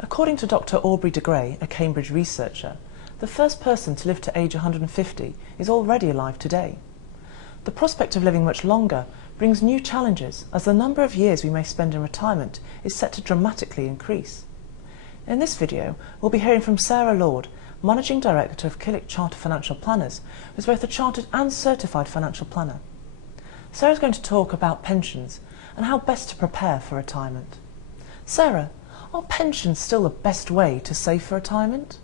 According to Dr. Aubrey de Grey, a Cambridge researcher, the first person to live to age 150 is already alive today. The prospect of living much longer brings new challenges, as the number of years we may spend in retirement is set to dramatically increase. In this video, we'll be hearing from Sarah Lord, Managing Director of Killik Chartered Financial Planners, who is both a chartered and certified financial planner. Sarah's going to talk about pensions and how best to prepare for retirement. Sarah, are pensions still the best way to save for retirement?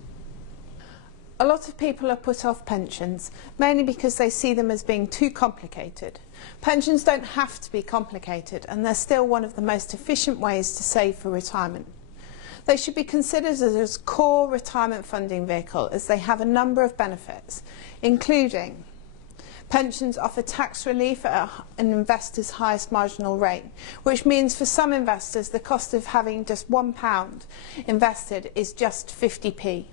A lot of people are put off pensions, mainly because they see them as being too complicated. Pensions don't have to be complicated, and they're still one of the most efficient ways to save for retirement. They should be considered as a core retirement funding vehicle, as they have a number of benefits, including pensions offer tax relief at an investor's highest marginal rate, which means for some investors the cost of having just £1 invested is just 50p.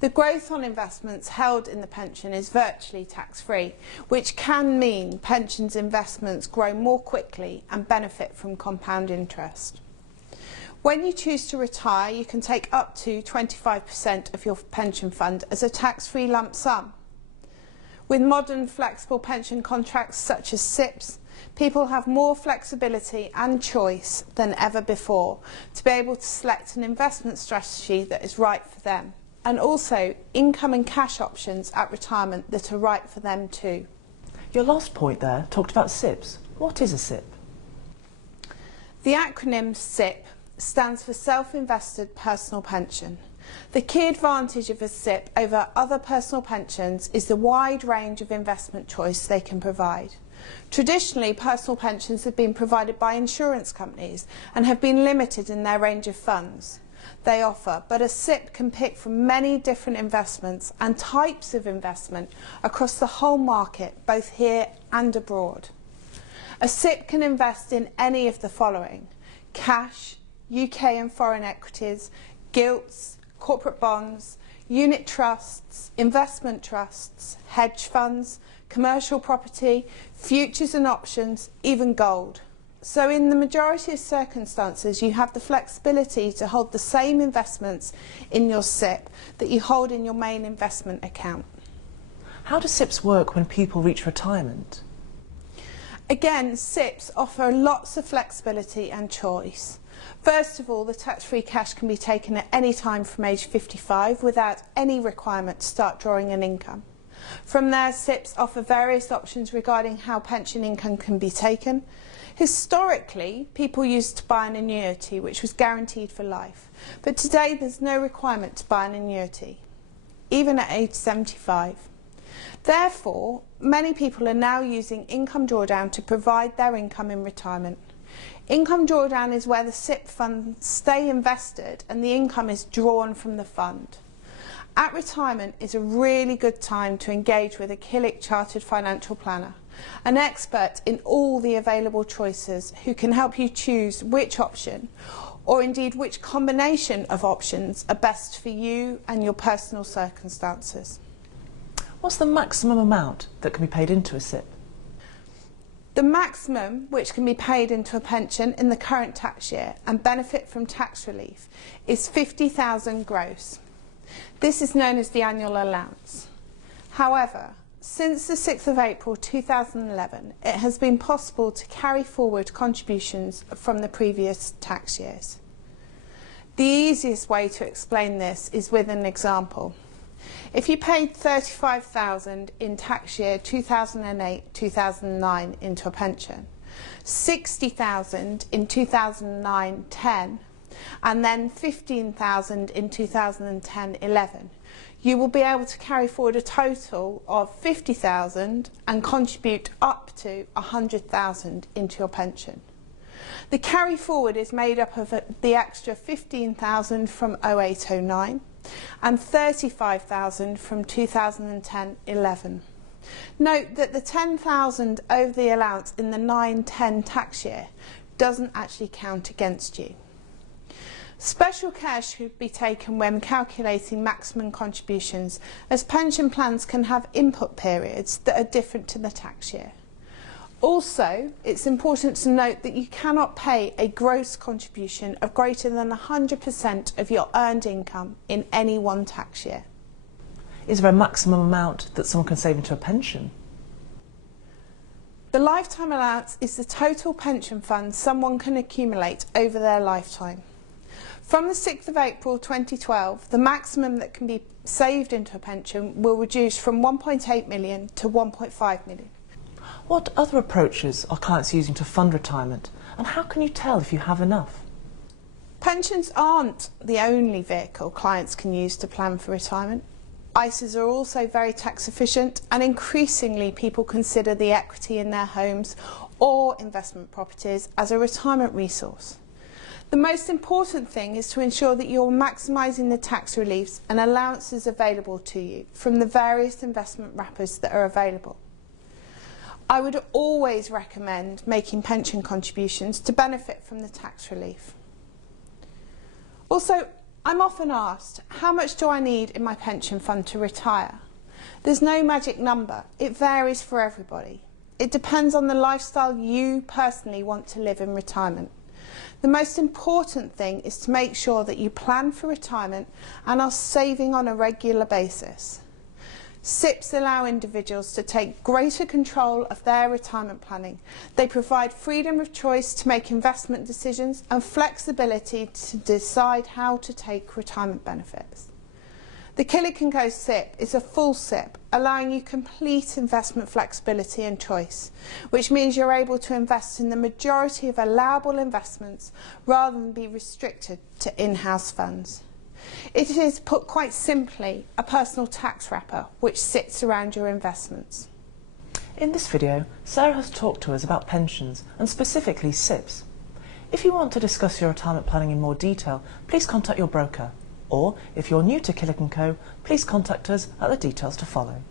The growth on investments held in the pension is virtually tax-free, which can mean pensions investments grow more quickly and benefit from compound interest. When you choose to retire, you can take up to 25% of your pension fund as a tax-free lump sum. With modern flexible pension contracts such as SIPPs, people have more flexibility and choice than ever before to be able to select an investment strategy that is right for them, and also income and cash options at retirement that are right for them too. Your last point there talked about SIPPs. What is a SIPP? The acronym SIPP stands for Self-Invested Personal Pension. The key advantage of a SIPP over other personal pensions is the wide range of investment choice they can provide. Traditionally, personal pensions have been provided by insurance companies and have been limited in their range of funds they offer, but a SIPP can pick from many different investments and types of investment across the whole market, both here and abroad. A SIPP can invest in any of the following: cash, UK and foreign equities, gilts, corporate bonds, unit trusts, investment trusts, hedge funds, commercial property, futures and options, even gold. So in the majority of circumstances, you have the flexibility to hold the same investments in your SIPP that you hold in your main investment account. How do SIPPs work when people reach retirement? Again, SIPPs offer lots of flexibility and choice. First of all, the tax-free cash can be taken at any time from age 55 without any requirement to start drawing an income. From there, SIPPs offer various options regarding how pension income can be taken. Historically, people used to buy an annuity, which was guaranteed for life, but today there's no requirement to buy an annuity, even at age 75. Therefore, many people are now using income drawdown to provide their income in retirement. Income drawdown is where the SIPP funds stay invested and the income is drawn from the fund. At retirement is a really good time to engage with a Killik Chartered Financial Planner, an expert in all the available choices who can help you choose which option, or indeed which combination of options, are best for you and your personal circumstances. What's the maximum amount that can be paid into a SIPP? The maximum which can be paid into a pension in the current tax year and benefit from tax relief is £50,000 gross. This is known as the annual allowance. However, since the 6th of April 2011, it has been possible to carry forward contributions from the previous tax years. The easiest way to explain this is with an example. If you paid £35,000 in tax year 2008-2009 into a pension, £60,000 in 2009-10, and then £15,000 in 2010-11, you will be able to carry forward a total of £50,000 and contribute up to £100,000 into your pension. The carry forward is made up of the extra £15,000 from 08-09 and £35,000 from 2010-11. Note that the £10,000 over the allowance in the 9-10 tax year doesn't actually count against you. Special care should be taken when calculating maximum contributions, as pension plans can have input periods that are different to the tax year. Also, it's important to note that you cannot pay a gross contribution of greater than 100% of your earned income in any one tax year. Is there a maximum amount that someone can save into a pension? The lifetime allowance is the total pension fund someone can accumulate over their lifetime. From the 6th of April 2012, the maximum that can be saved into a pension will reduce from 1.8 million to 1.5 million. What other approaches are clients using to fund retirement, and how can you tell if you have enough? Pensions aren't the only vehicle clients can use to plan for retirement. ISAs are also very tax efficient, and increasingly people consider the equity in their homes or investment properties as a retirement resource. The most important thing is to ensure that you're maximising the tax reliefs and allowances available to you from the various investment wrappers that are available. I would always recommend making pension contributions to benefit from the tax relief. Also, I'm often asked, how much do I need in my pension fund to retire? There's no magic number. It varies for everybody. It depends on the lifestyle you personally want to live in retirement. The most important thing is to make sure that you plan for retirement and are saving on a regular basis. SIPPs allow individuals to take greater control of their retirement planning. They provide freedom of choice to make investment decisions and flexibility to decide how to take retirement benefits. The Killik & Co SIPP is a full SIPP, allowing you complete investment flexibility and choice, which means you're able to invest in the majority of allowable investments rather than be restricted to in-house funds. It is, put quite simply, a personal tax wrapper which sits around your investments. In this video, Sarah has talked to us about pensions and specifically SIPPs. If you want to discuss your retirement planning in more detail, please contact your broker. Or, if you're new to Killik & Co, please contact us at the details to follow.